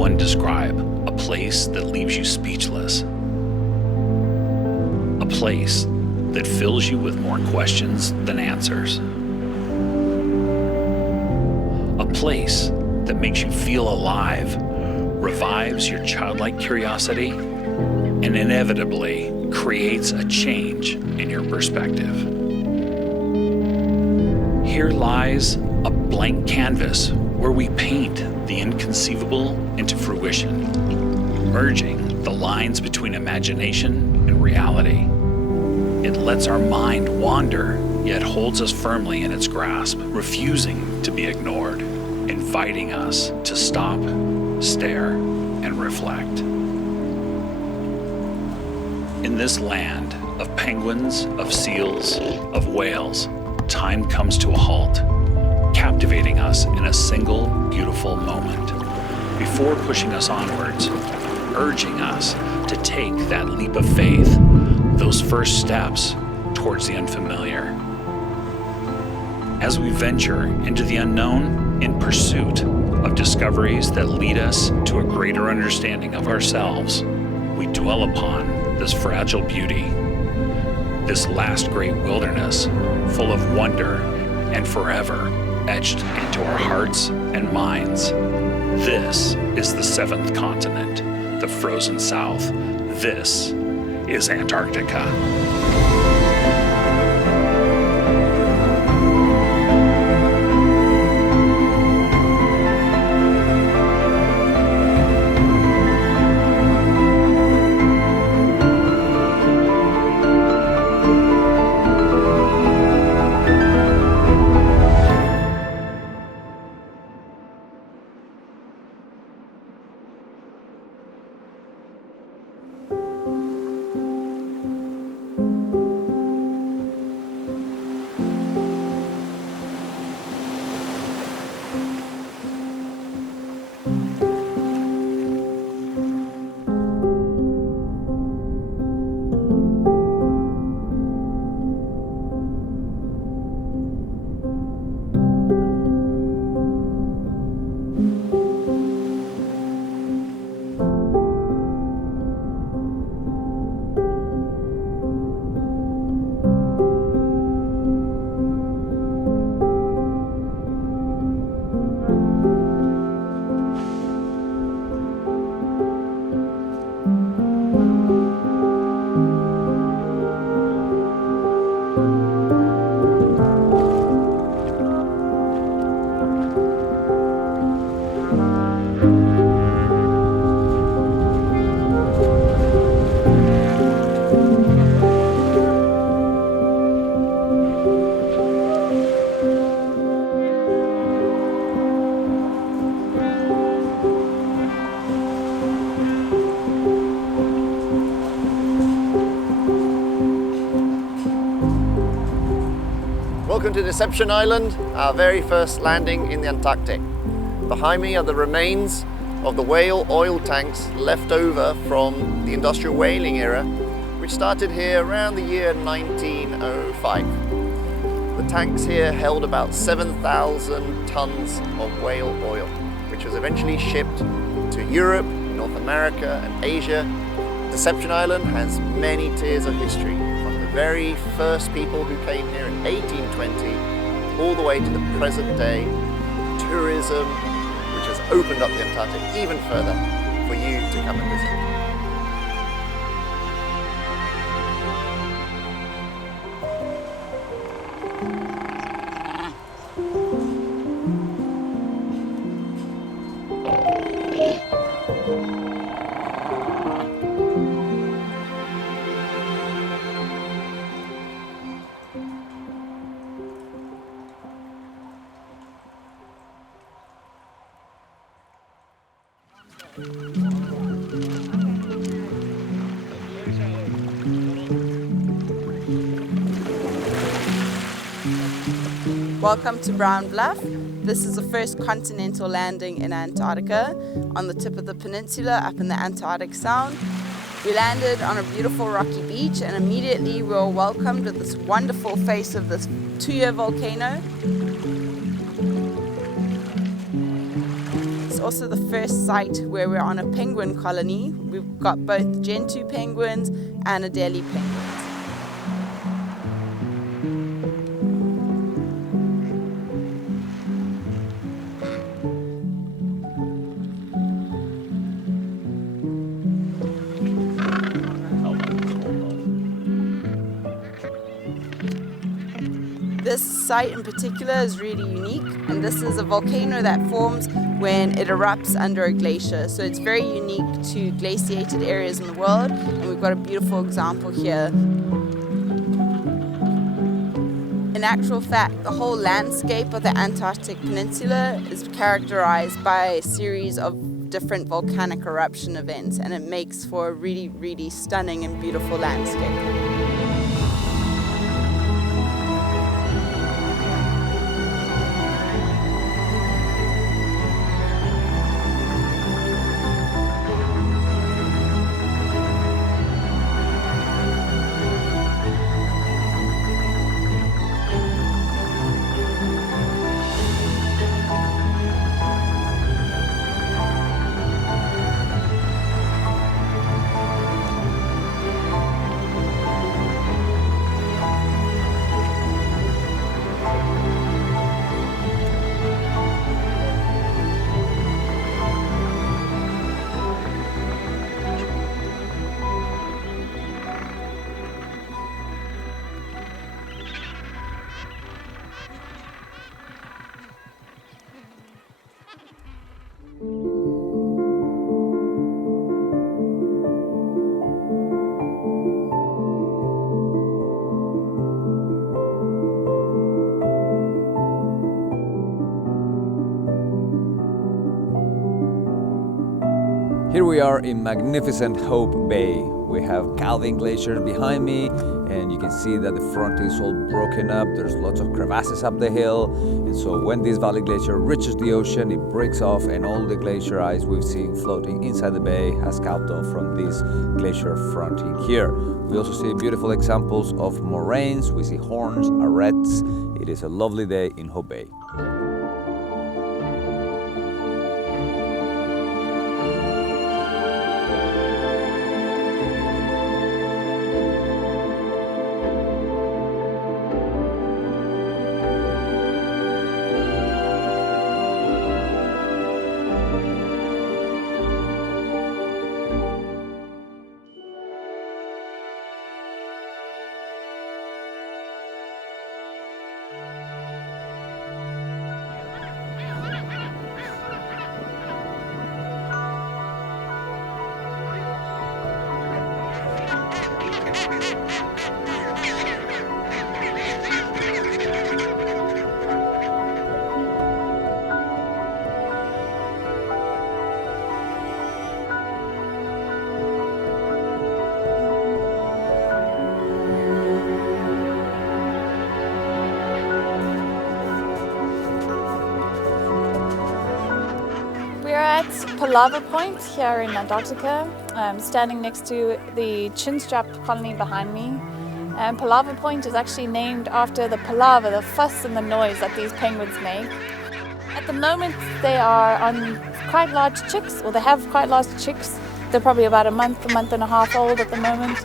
one describe a place that leaves you speechless? A place that fills you with more questions than answers. A place that makes you feel alive, revives your childlike curiosity, and inevitably creates a change in your perspective. Here lies a blank canvas where we paint the inconceivable into fruition, merging the lines between imagination and reality. It lets our mind wander, yet holds us firmly in its grasp, refusing to be ignored, inviting us to stop, stare, and reflect. In this land of penguins, of seals, of whales, time comes to a halt, captivating us in a single beautiful moment, before pushing us onwards, urging us to take that leap of faith, those first steps towards the unfamiliar. As we venture into the unknown in pursuit of discoveries that lead us to a greater understanding of ourselves, we dwell upon this fragile beauty, this last great wilderness full of wonder and forever etched into our hearts and minds. This is the seventh continent, the frozen south. This is Antarctica. Welcome to Deception Island, our very first landing in the Antarctic. Behind me are the remains of the whale oil tanks left over from the industrial whaling era, which started here around the year 1905. The tanks here held about 7,000 tons of whale oil, which was eventually shipped to Europe, North America, and Asia. Deception Island has many tiers of history, from the very first people who came here in 1820 all the way to the present day tourism, which has opened up the Antarctic even further for you to come and visit. Welcome to Brown Bluff. This is the first continental landing in Antarctica on the tip of the peninsula up in the Antarctic Sound. We landed on a beautiful rocky beach and immediately we were welcomed with this wonderful face of this 2-year volcano. it's also the first site where we're on a penguin colony. We've got both Gentoo penguins and Adelie penguins. This site in particular is really unique, and this is a volcano that forms when it erupts under a glacier. So it's very unique to glaciated areas in the world, and we've got a beautiful example here. In actual fact, the whole landscape of the Antarctic Peninsula is characterized by a series of different volcanic eruption events, and it makes for a really, really stunning and beautiful landscape. Here we are in magnificent Hope Bay. We have calving glaciers behind me, and you can see that the front is all broken up. There's lots of crevasses up the hill, and so when this valley glacier reaches the ocean, it breaks off, and all the glacier ice we've seen floating inside the bay has calved off from this glacier front in here. We also see beautiful examples of moraines. We see horns, arêtes. It is a lovely day in Hope Bay. Palaver Point here in Antarctica. I'm standing next to the Chinstrap colony behind me. And Palaver Point is actually named after the palaver, the fuss and the noise that these penguins make. At the moment they are on quite large chicks, or they have quite large chicks. They're probably about a month and a half old at the moment.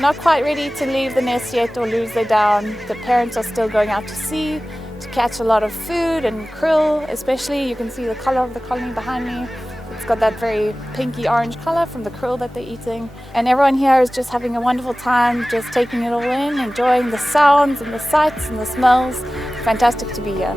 Not quite ready to leave the nest yet or lose their down. The parents are still going out to sea to catch a lot of food and krill especially. You can see the color of the colony behind me. It's got that very pinky orange color from the krill that they're eating. And everyone here is just having a wonderful time, just taking it all in, enjoying the sounds and the sights and the smells. Fantastic to be here.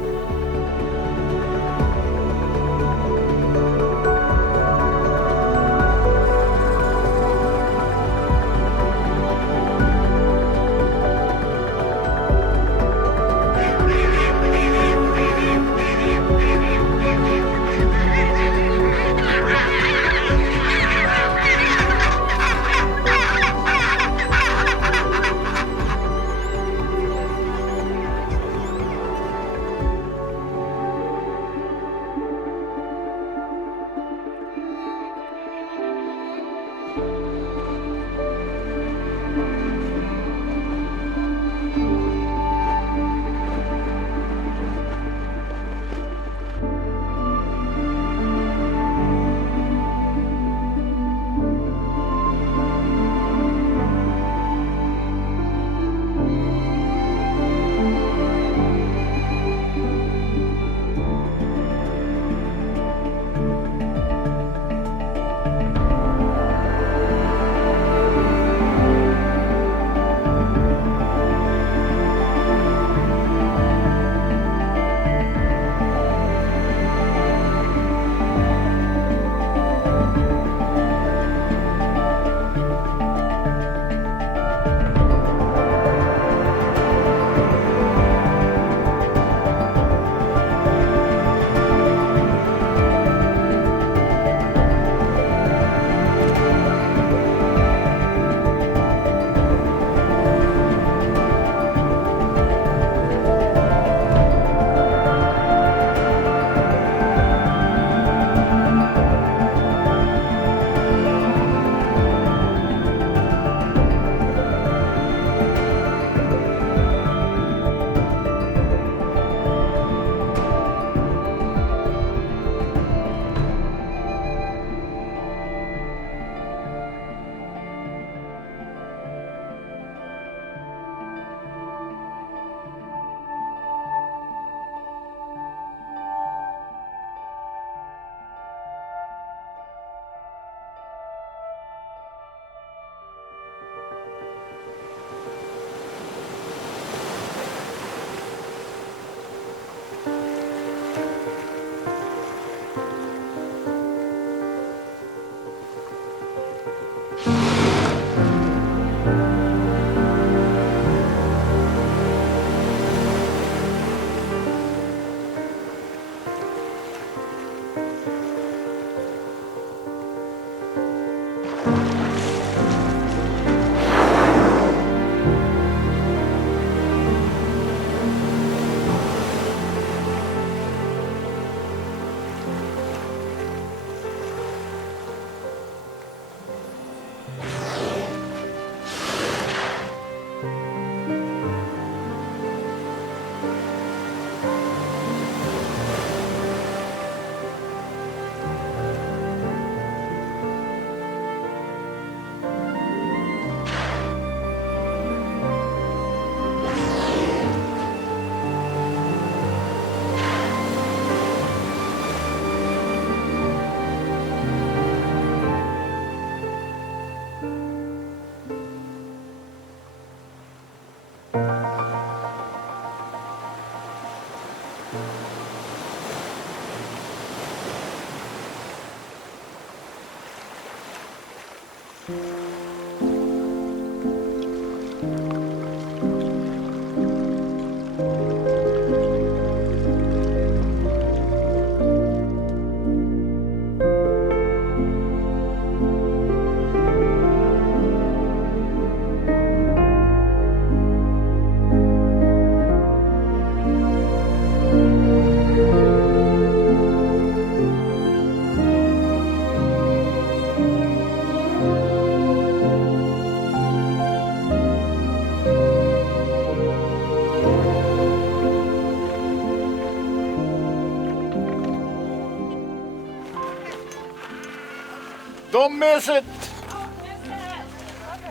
Don't miss it.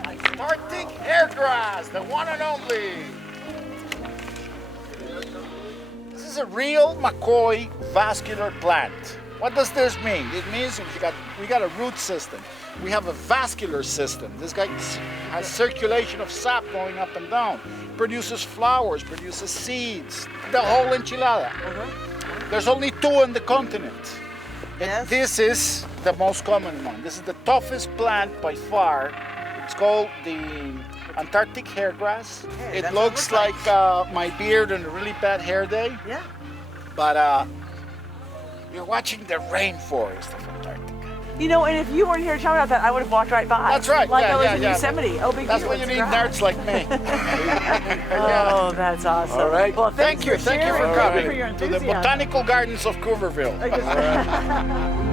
Antarctic hairgrass, the one and only. This is a real McCoy vascular plant. What does this mean? It means we got a root system. We have a vascular system. This guy has circulation of sap going up and down. Produces flowers, produces seeds, the whole enchilada. There's only 2 on the continent. And this is the most common one. This is the toughest plant by far. It's called the Antarctic hairgrass. It looks like my beard on a really bad hair day. Yeah. But you're watching the rainforest of Antarctica. You know, and if you weren't here talking about that, I would have walked right by. That's right. Like yeah, I was yeah, in yeah. Yosemite. Oh, big That's deal. why you It's need grass. nerds like me. Oh, that's awesome. All right. Well, Thank you. Thank you for sharing. coming Thank you for your to the enthusiasm. Botanical Gardens of Cooverville.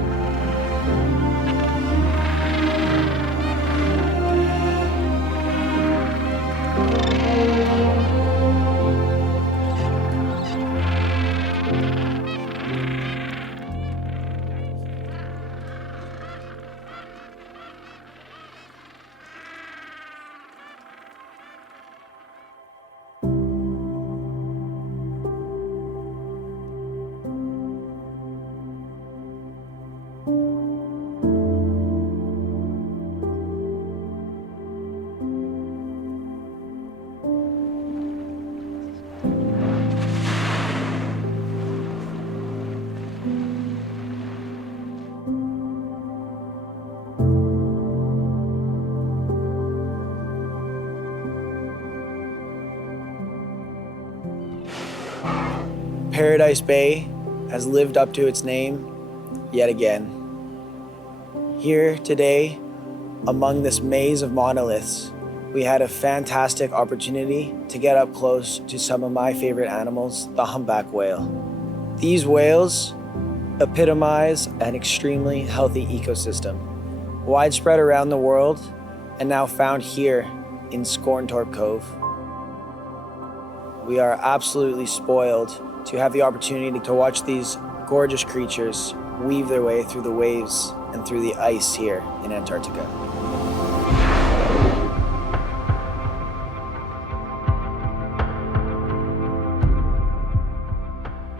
Paradise Bay has lived up to its name yet again. Here today, among this maze of monoliths, we had a fantastic opportunity to get up close to some of my favorite animals, the humpback whale. These whales epitomize an extremely healthy ecosystem, widespread around the world and now found here in Scorntorp Cove. We are absolutely spoiled to have the opportunity to watch these gorgeous creatures weave their way through the waves and through the ice here in Antarctica.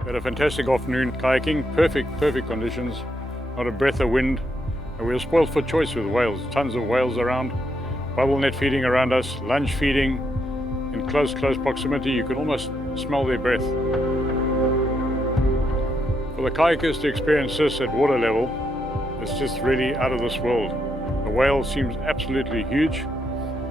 We had a fantastic afternoon kayaking, perfect conditions, not a breath of wind. And we were spoiled for choice with whales, tons of whales around, bubble net feeding around us, lunge feeding in close proximity. You can almost smell their breath. For the kayakers to experience this at water level, it's just really out of this world. The whale seems absolutely huge.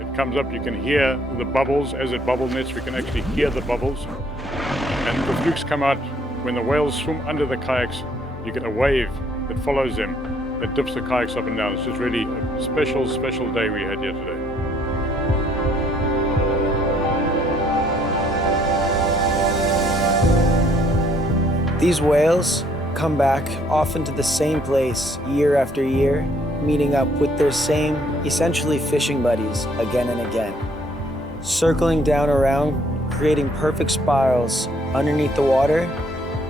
It comes up, you can hear the bubbles. As it bubble nets, we can actually hear the bubbles. And the flukes come out. When the whales swim under the kayaks, you get a wave that follows them, that dips the kayaks up and down. It's just really a special day we had here today. These whales come back often to the same place year after year, meeting up with their same, essentially fishing buddies again and again, circling down around, creating perfect spirals underneath the water,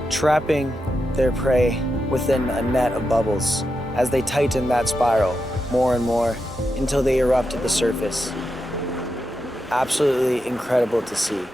trapping their prey within a net of bubbles as they tighten that spiral more and more until they erupt at the surface. Absolutely incredible to see.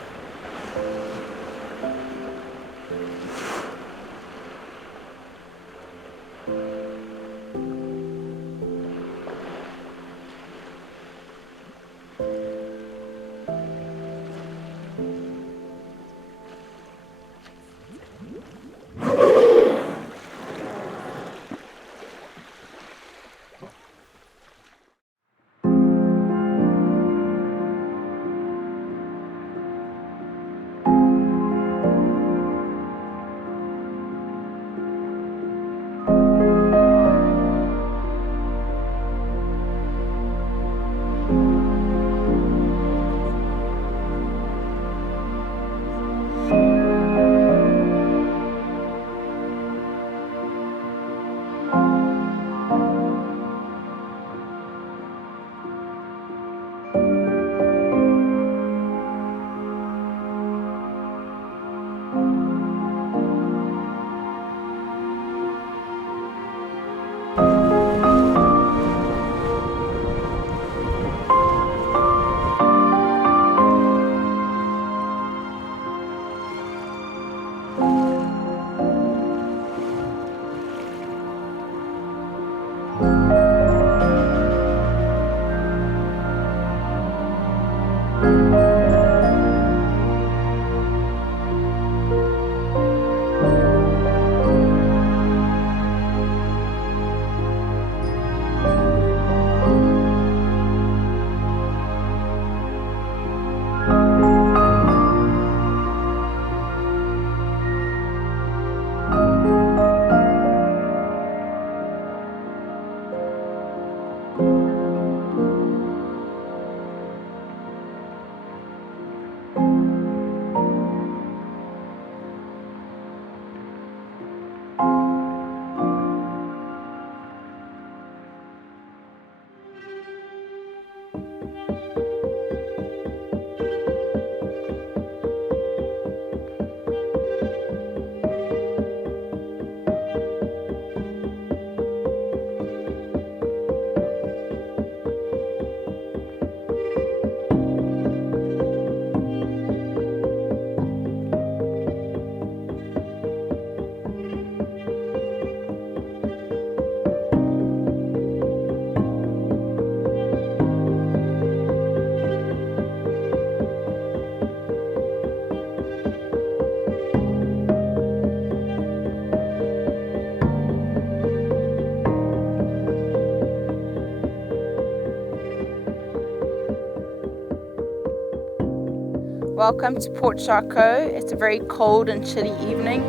Welcome to Port Charcot. It's a very cold and chilly evening.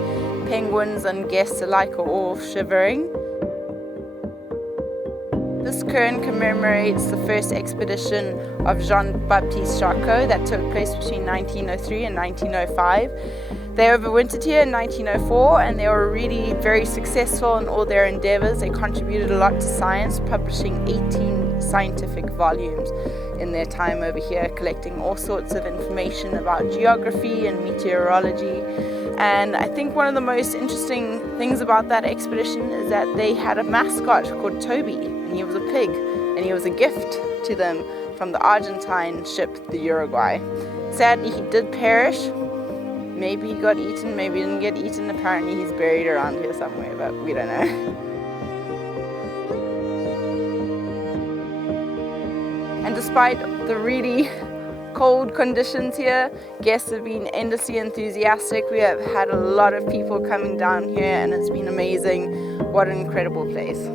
Penguins and guests alike are all shivering. This cairn commemorates the first expedition of Jean-Baptiste Charcot that took place between 1903 and 1905. They overwintered here in 1904 and they were really very successful in all their endeavors. They contributed a lot to science, publishing 18 scientific volumes in their time over here, collecting all sorts of information about geography and meteorology. And I think one of the most interesting things about that expedition is that they had a mascot called Toby, and he was a pig, and he was a gift to them from the Argentine ship, the Uruguay. Sadly, he did perish. Maybe he got eaten, maybe he didn't get eaten. Apparently he's buried around here somewhere, but we don't know. And despite the really cold conditions here, guests have been endlessly enthusiastic. We have had a lot of people coming down here and it's been amazing. What an incredible place.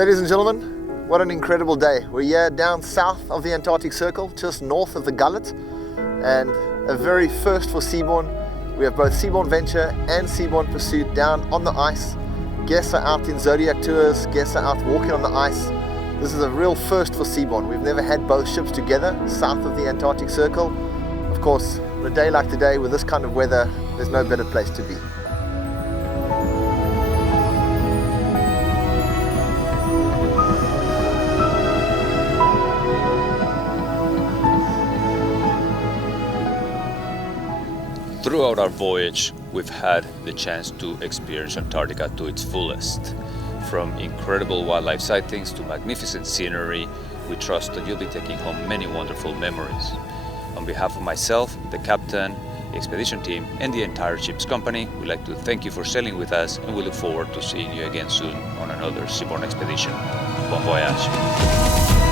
Ladies and gentlemen, what an incredible day. We're here down south of the Antarctic Circle, just north of the Gullet, and a very first for Seabourn. We have both Seabourn Venture and Seabourn Pursuit down on the ice. Guests are out in Zodiac tours, guests are out walking on the ice. This is a real first for Seabourn. We've never had both ships together south of the Antarctic Circle. Of course, on a day like today with this kind of weather, there's no better place to be. Throughout our voyage, we've had the chance to experience Antarctica to its fullest. From incredible wildlife sightings to magnificent scenery, we trust that you'll be taking home many wonderful memories. On behalf of myself, the captain, the expedition team, and the entire ship's company, we'd like to thank you for sailing with us, and we look forward to seeing you again soon on another seabourn expedition. Bon voyage!